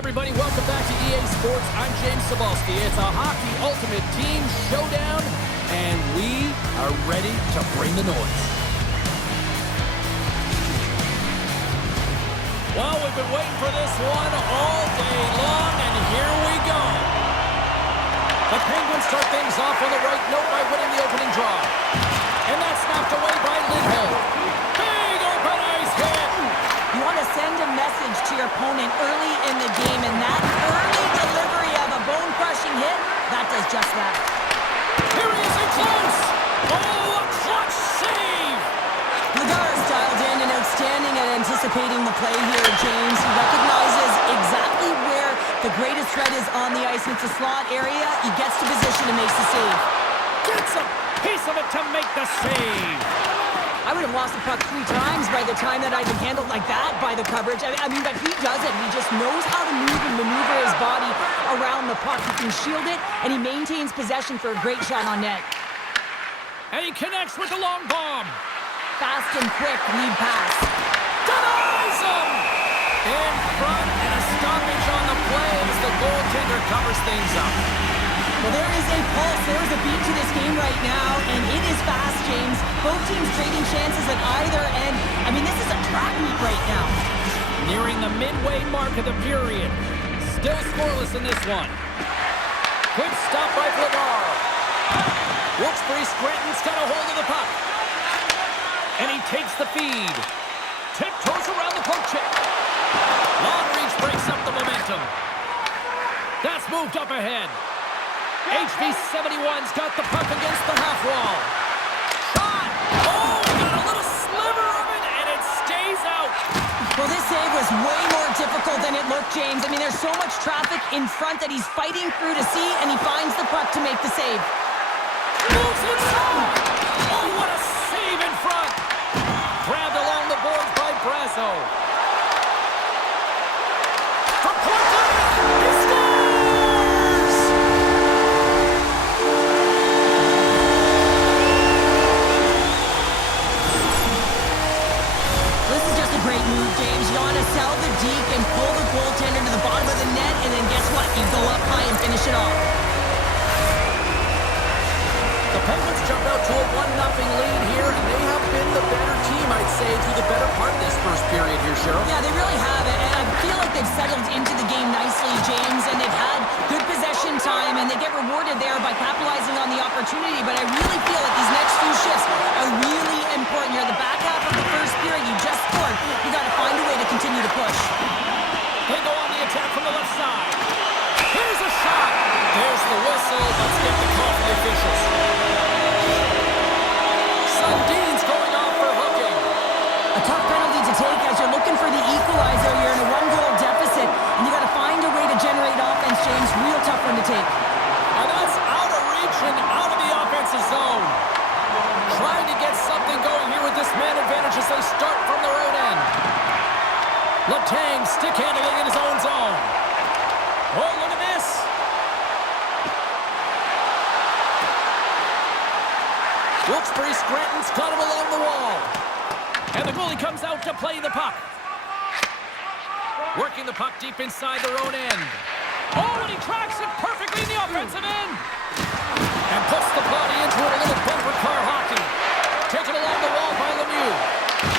everybody, welcome back to EA Sports. I'm James Cebulski. It's a Hockey Ultimate Team Showdown, and we are ready to bring the noise. Well, we've been waiting for this one all day long, and here we go. The Penguins start things off on the right note by winning the opening draw. And that's snapped away by Lindholm. Big open ice hit! You want to send a message to your opponent early in the game, and that early delivery of a bone-crushing hit, that does just that. Here he is in close! Oh, a clutch save! Lagar is dialed in and outstanding at anticipating the play here, James. He recognizes exactly where the greatest threat is on the ice. It's a slot area. He gets to position and makes the save. Gets a piece of it to make the save! I would have lost the puck 3 times by the time that I'd been handled like that by the coverage. I mean, but he doesn't. He just knows how to move and maneuver his body around the puck. He can shield it, and he maintains possession for a great shot on net. And he connects with the long bomb. Fast and quick lead pass. Denies him! In front, and a stoppage on the play as the goaltender covers things up. Well, there is a pulse. There is a beat to this game right now, and it is fast, James. Both teams trading chances at either end. I mean, this is a track meet right now. Nearing the midway mark of the period. Still scoreless in this one. Good stop by Lagar. Wilkes-Barre Scranton's got a hold of the puck. And he takes the feed. Tiptoes around the poke check. Long reach breaks up the momentum. That's moved up ahead. HV71's got the puck against the half wall. Shot! Oh, got a little sliver of it, and it stays out. Well, this save was way more difficult than it looked, James. I mean, there's so much traffic in front that he's fighting through to see, and he finds the puck to make the save. Moves inside! Oh, what a save in front! Grabbed along the boards by Brazo. From point blank, he scores! This is just a great move, James. You want to sell the deke and pull the goaltender to the bottom of the net, and then guess what? You go up high and finish it off. The Penguins jump out to a 1-0 lead here, and they have been the better team, I'd say, through the better part of this first period here, Cheryl. Yeah, they really have it, and I feel like they've settled into the game nicely, James, and they've had good possession time, and they get rewarded there by capitalizing on the opportunity, but I really feel like these next few shifts are really important here. The back half of the first period, you just scored. You got to find a way to continue to push. They go on the attack from the left side. Here's a shot. There's the whistle. Let's get the call from the officials. Sundin's going off for hooking. A tough penalty to take as you're looking for the equalizer. You're in a 1-goal deficit, and you got to find a way to generate offense, James. Real tough one to take. And that's out of reach and out of the offensive zone. Trying to get something going here with this man advantage as they start from their own end. Letang stick handling in his own zone. Oh, look at this. Wilkes-Barre Scranton's got him along the wall. And the goalie comes out to play the puck. Working the puck deep inside their own end. Oh, and he tracks it perfectly in the offensive end. And puts the body into it, a little bumper car hockey. Taken along the wall by Lemieux.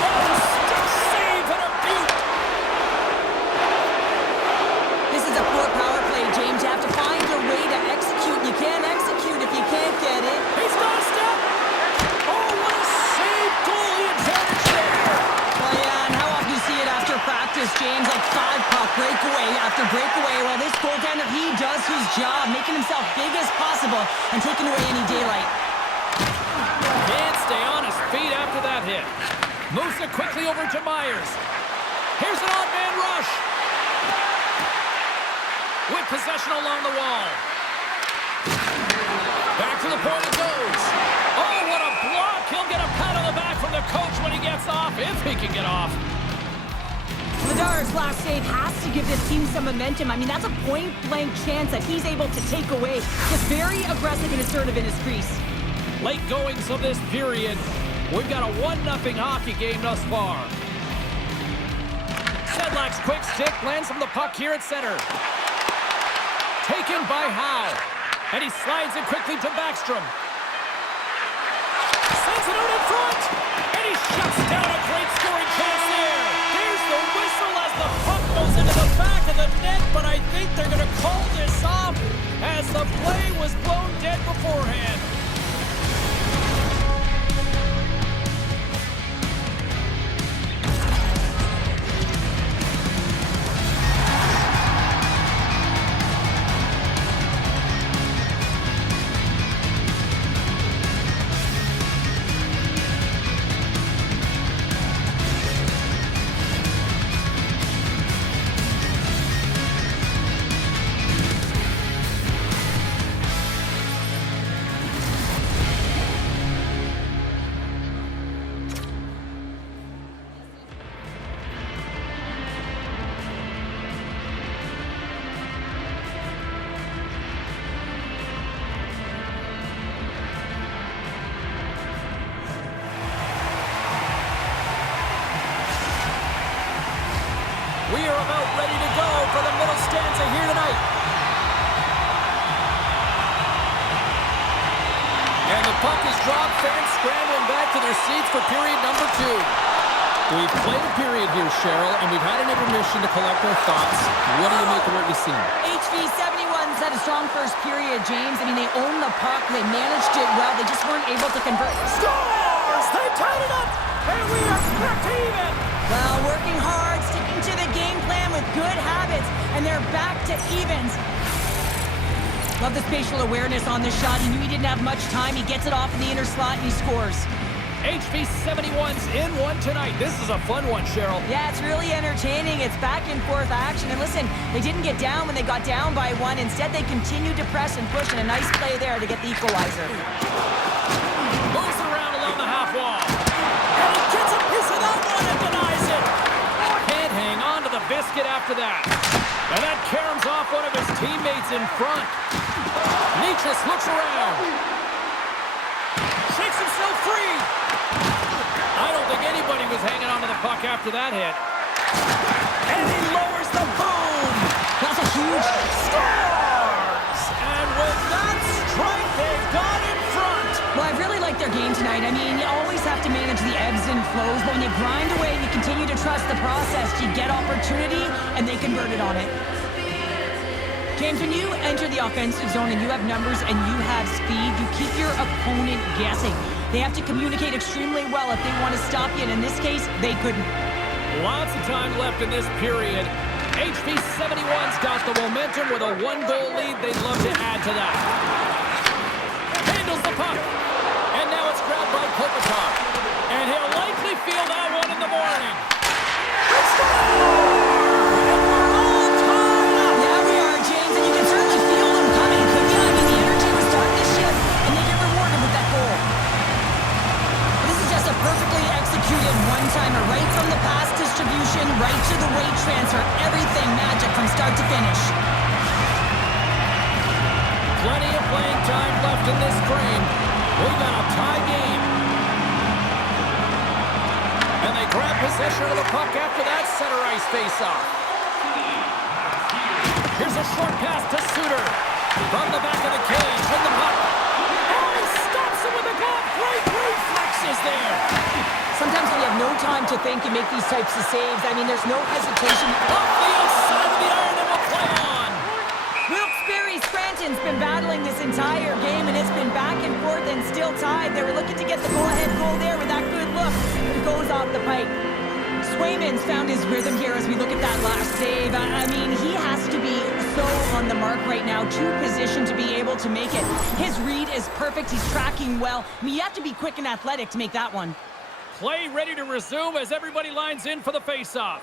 Oh, stick save and a beaut. This is a poor power play, James. You have to find a way to execute. You can't execute if you can't get it. He's got a step. Oh, what a save. Goalie advantage there. Well, yeah, and how often you see it after practice, James? Like 5-puck breakaway after breakaway. Well, this goaltender, he does his job, making himself big as possible and taking away any daylight. Can't stay on his feet after that hit. Moves it quickly over to Myers. Here's an odd man rush. With possession along the wall. Back to the point it goes. Oh, what a block. He'll get a pat on the back from the coach when he gets off, if he can get off. Ladar's last save has to give this team some momentum. I mean, that's a point-blank chance that he's able to take away. Just very aggressive and assertive in his crease. Late goings of this period. We've got a 1-0 hockey game thus far. Sedlak's quick stick lands from the puck here at center. Taken by Howe. And he slides it quickly to Backstrom. Sends it out in front. And he shuts down a great scoring chance there. There's the whistle as the puck goes into the back of the net, but I think they're going to call this off as the play was blown dead beforehand. We are about ready to go for the middle stanza here tonight. And the puck is dropped, fans scrambling back to their seats for period number 2. We've played a period here, Cheryl, and we've had an intermission to collect our thoughts. What do you make of what you've seen? HV71's had a strong first period, James. I mean, they owned the puck. They managed it well. They just weren't able to convert. Scores! They tied it up, and we are back to even. Well, working hard, sticking to the game plan with good habits, and they're back to evens. Love the spatial awareness on this shot. He knew he didn't have much time. He gets it off in the inner slot, and he scores. HV71's in one tonight. This is a fun one, Cheryl. Yeah, it's really entertaining. It's back and forth action. And listen, they didn't get down when they got down by 1. Instead, they continued to press and push, and a nice play there to get the equalizer. Moves around along the half wall. And he gets a piece of that one and denies it. Can't hang on to the biscuit after that. And that caroms off one of his teammates in front. Nichas looks around. Shakes himself free. I don't think anybody was hanging on to the puck after that hit. And he lowers the boom. That's a huge Scores! And with that strike, they've got in front. Well, I really like their game tonight. I mean, you always have to manage the ebbs and flows, but when you grind away and you continue to trust the process, you get opportunity, and they converted on it. James, when you enter the offensive zone and you have numbers and you have speed, you keep your opponent guessing. They have to communicate extremely well if they want to stop you, and in this case, they couldn't. Lots of time left in this period. HV71's got the momentum with a 1-goal lead. They'd love to add to that. Handles the puck. And now it's grabbed by Kopitar. And he'll likely feel that one in the morning. Yeah, we are, James, and you can certainly feel them coming. Couldn't you? I mean, the energy was starting to shift, and they get rewarded with that goal. This is just a perfectly executed one-timer, right from the pass distribution, right to the weight transfer. Everything magic from start to finish. Plenty of playing time left in this frame. We've got a tie game. And they grab possession of the puck after that center ice face-off. Here's a short pass to Suter. From the back of the cage with the puck. Oh, he stops him with the glove. Great reflexes there. Sometimes when you have no time to think, you make these types of saves. I mean, there's no hesitation. Off the outside of the iron and will play on. Wilkes-Barre Scranton's been battling this entire game, and it's been back and forth and still tied. They were looking to get the go-ahead goal there with that good look. It goes off the pipe. Swayman's found his rhythm here as we look at that last save. I mean, he has to be so on the mark right now, too positioned to be able to make it. His read is perfect. He's tracking well. I mean, you have to be quick and athletic to make that one. Play ready to resume as everybody lines in for the face-off.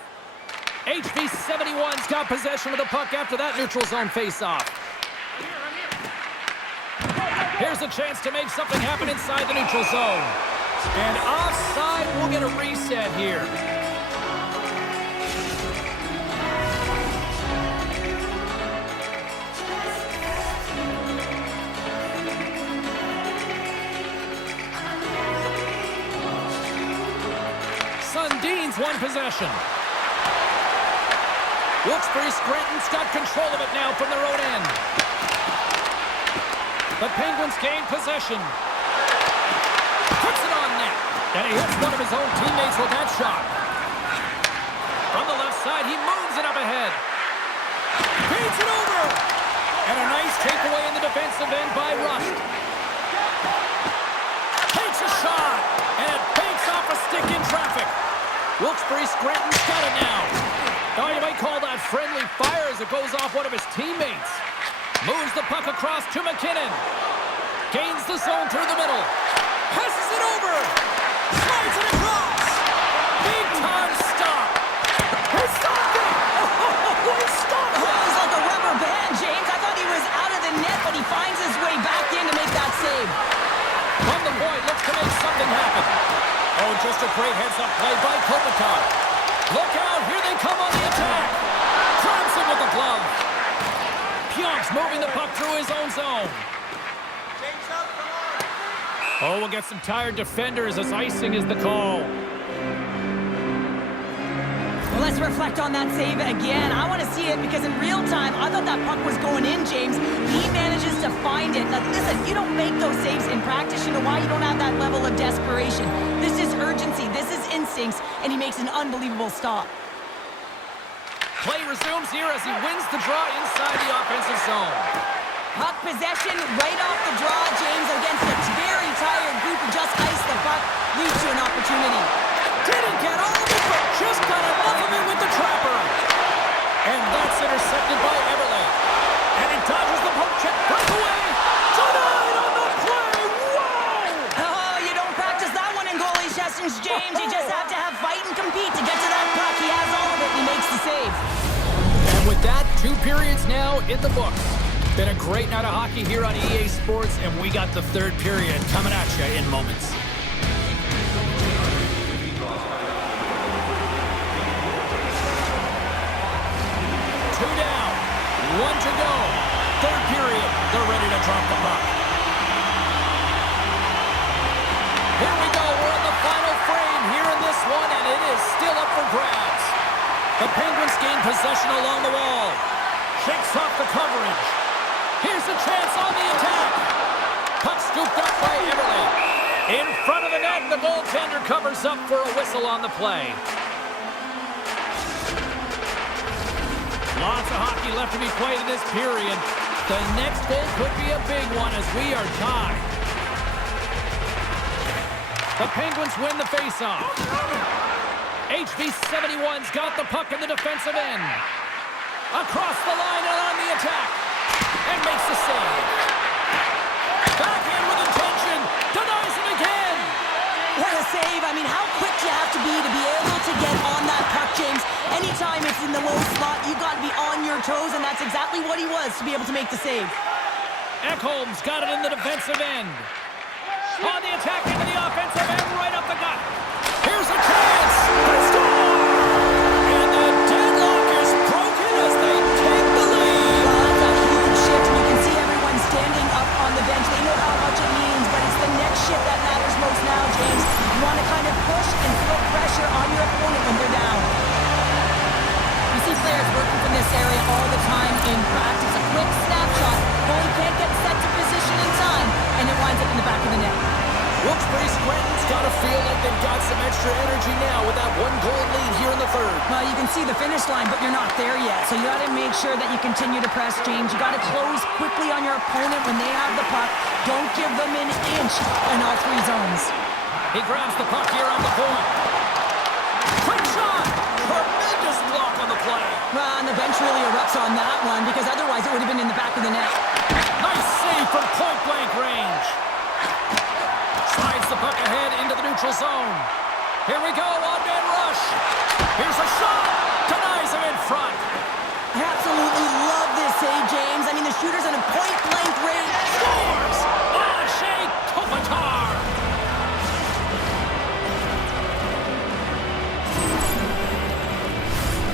HV71's got possession of the puck after that neutral zone face-off. Here's a chance to make something happen inside the neutral zone. And offside, we'll get a reset here. Sundin's won possession. Wilkes-Barre Scranton's got control of it now from their own end. The Penguins gain possession. Puts it on net. And he hits one of his own teammates with that shot. From the left side, he moves it up ahead. Feeds it over. And a nice takeaway in the defensive end by Rust. Takes a shot. And it banks off a stick in traffic. Wilkes-Barre Scranton's got it now. Oh, you might call that friendly fire as it goes off one of his teammates. Moves the puck across to McKinnon. Gains the zone through the middle. Passes it over. Slides it across. Big time stop. He stopped it. Oh, he stopped it. Oh, he's like a rubber band, James. I thought he was out of the net, but he finds his way back in to make that save. From the point, looks to make something happen. Oh, just a great heads-up play by Kopitar. Look out, here they come on the attack. Grabs him with the glove. Pionk's moving the puck through his own zone. Oh, we'll get some tired defenders as icing is the call. Well, let's reflect on that save again. I want to see it because in real time, I thought that puck was going in, James. He manages to find it. Now, listen, you don't make those saves in practice. You know why? You don't have that level of desperation. This is urgency. This is instincts, and he makes an unbelievable stop. Play resumes here as he wins the draw inside the offensive zone. Puck possession right off the draw, James, against a very tired group who just iced the puck, leads to an opportunity. Didn't get all of it, but just got enough of it with the trapper. And that's intercepted by Everly. And he dodges the poke check. Breakaway. Denied on the play. Wow! Oh, you don't practice that one in goalie sessions, James. You just have to have fight and compete to get to that puck. He has all of it, and he makes the save. And with that, 2 periods now in the books. Been a great night of hockey here on EA Sports, and we got the 3rd period coming at you in moments. Two down, 1 to go. 3rd period, they're ready to drop the puck. Here we go, we're in the final frame here in this one, and it is still up for grabs. The Penguins gain possession along the wall. Shakes off the coverage. Here's a chance on the attack. Puck scooped up by Everly. In front of the net, the goaltender covers up for a whistle on the play. Lots of hockey left to be played in this period. The next goal could be a big one as we are tied. The Penguins win the faceoff. HV71's got the puck in the defensive end. Across the line and on the attack. And makes the save. Back in with intention. Denies it again. What a save. I mean, how quick you have to be able to get on that puck, James. Anytime it's in the low slot, you've got to be on your toes, and that's exactly what he was to be able to make the save. Ekholm's got it in the defensive end. On the attack into the offensive end, right up the gut. Here's a chance. They score! And the deadlock is broken as they take the lead. Well, that's a huge shift, and you can see everyone standing up on the bench. They know how much it means, but it's the next shift that matters most now, James. You want to kind of push and put pressure on your opponent when they're down. You see players working from this area all the time in practice. A quick snapshot, goalie can't get set to position in time, and it winds up in the back of the net. Wilkes-Barre Scranton's got to feel like they've got some extra energy now with that 1-goal lead here in the 3rd. Well, you can see the finish line, but you're not there yet. So you got to make sure that you continue to press, James. You got to close quickly on your opponent when they have the puck. Don't give them an inch in all 3 zones. He grabs the puck here on the point. Quick shot! Tremendous block on the play. Well, and the bench really erupts on that one because otherwise it would have been in the back of the net. Nice save from point-blank range. Slides the puck ahead into the neutral zone. Here we go, on-man rush. Here's a shot. Denies him in front. I absolutely love this save, James. I mean, the shooter's in a point-blank range. Scores! Shea Kopitar.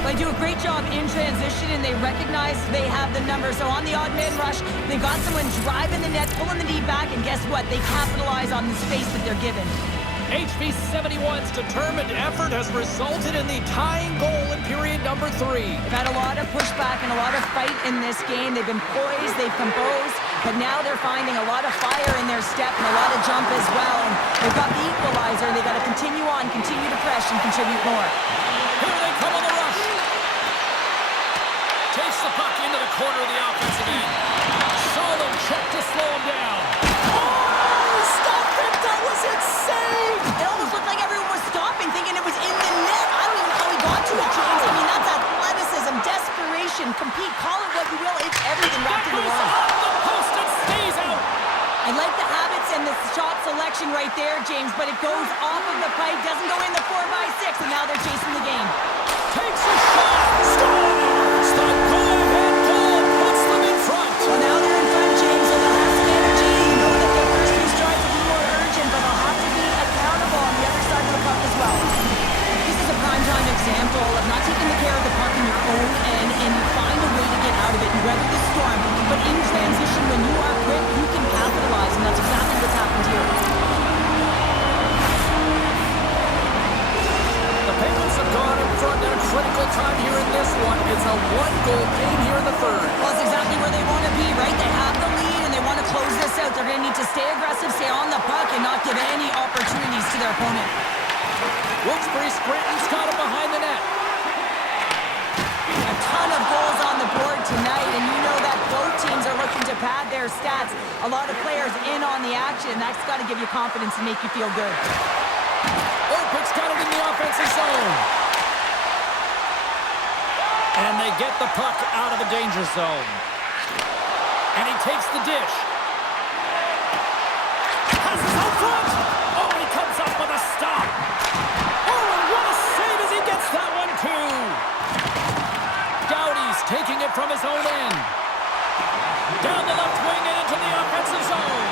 They do a great job in transition, and they recognize they have the number. So on the odd-man rush, they've got someone driving the net, pulling the knee back, and guess what? They capitalize on the space that they're given. HV 71's determined effort has resulted in the tying goal in period number 3. They've had a lot of pushback and a lot of fight in this game. They've been poised, they've composed, but now they're finding a lot of fire in their step and a lot of jump as well. And they've got the equalizer. They've got to continue on, continue to press and contribute more. Here they come on the rush. Takes the puck into the corner of the offensive end. Solid check to slow him down. Oh, stop it! That was insane! It almost looked like everyone was stopping, thinking it was in the net. I don't even know how he got to it, James. I mean, that's athleticism, desperation, compete, call it what you will. It's everything wrapped in That goes one. off the post and stays out. I like the habits and the shot selection right there, James, but it goes off of the pipe, doesn't go in the 4x6, and now they're chasing the game. Takes a shot. Scores. The go-ahead goal puts them in front. Well, now they're in front, James, so they'll have some energy. You know that their first few strides will be more urgent, but they'll have to be accountable on the other side of the puck as well. This is a prime-time example of not taking the care of the puck in your own end, and you find a way to get out of it and weather the storm. But in transition, when you are quick, you can capitalize, and that's exactly what's happened here. The Penguins have gone in front at a critical time here in this one. It's a one-goal game here in the third. Well, it's exactly where they want to be, right? They have the lead, and they want to close this out. They're going to need to stay aggressive, stay on the puck, and not give any opportunities to their opponent. Wilkes-Barre Scranton's got him behind the net. A ton of goals on the board tonight, and you know that both teams are looking to pad their stats. A lot of players in on the action. That's got to give you confidence and make you feel good. Orpik's got it in the offensive zone. And they get the puck out of the danger zone. And he takes the dish. Passes out front. Oh, and he comes up with a stop. Oh, and what a save as he gets that one, too. Doughty's taking it from his own end. Down the left wing and into the offensive zone.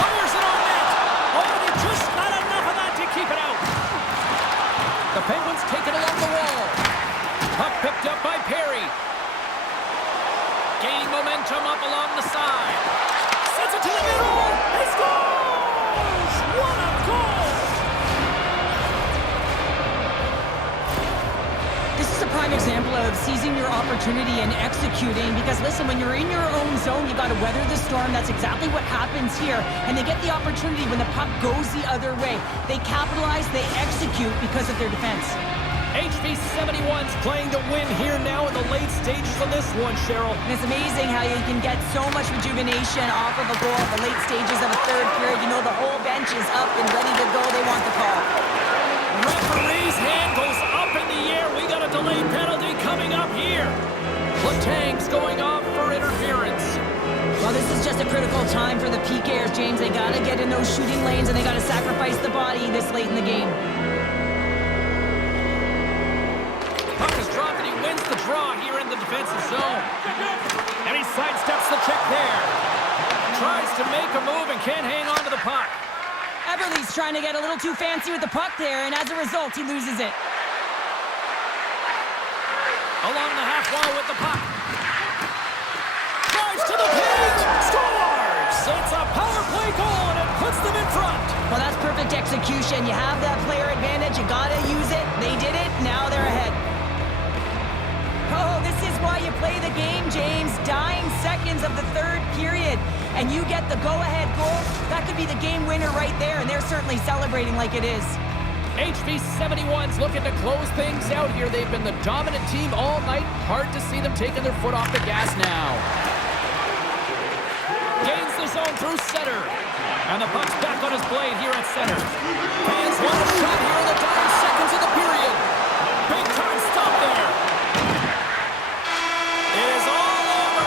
Fires it on net. Oh, and he just not enough of that to keep it out. The Penguins take it along the wall. Puck picked up by Perry. Gaining momentum up along the side. Sends it to the middle. He scores! What a goal! This is a prime example of seizing your opportunity and executing, because listen, when you're in your own zone, you got to weather the storm. That's exactly what happens here. And they get the opportunity when the puck goes the other way. They capitalize, they execute because of their defense. HV 71's playing to win here now in the late stages of this one, Cheryl. And it's amazing how you can get so much rejuvenation off of a goal at the late stages of a third period. You know the whole bench is up and ready to go. They want the call. Referee's hand goes up in the air. We got a delayed penalty coming up here. Letang's going off for interference. Well, this is just a critical time for the PKers, James. They got to get in those shooting lanes, and they got to sacrifice the body this late in the game. Puck is dropped, and he wins the draw here in the defensive zone. And he sidesteps the check there. Tries to make a move and can't hang on to the puck. Everly's trying to get a little too fancy with the puck there, and as a result, he loses it. Along the half wall with the puck. Drives to the paint. Scores! It's a power play goal, and it puts them in front. Well, that's perfect execution. You have that player advantage. You got to use it. They did it. Now they're ahead. Oh, this is why you play the game, James. Dying seconds of the third period, and you get the go-ahead goal. That could be the game winner right there, and they're certainly celebrating like it is. HV 71's looking to close things out here. They've been the dominant team all night. Hard to see them taking their foot off the gas now. Gains the zone through center. And the puck's back on his blade here at center. Fans want a shot here in the dying seconds of the period. Big time stop there. It is all over.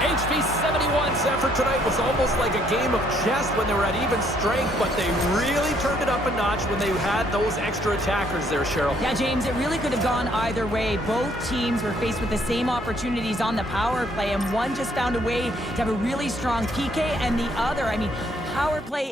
HV 71's effort tonight was almost like a game of chess when they were at even strength, but they really turned it up a notch when they had those extra attackers there, Cheryl. Yeah, James, it really could have gone either way. Both teams were faced with the same opportunities on the power play, and one just found a way to have a really strong PK, and the other, I mean, power play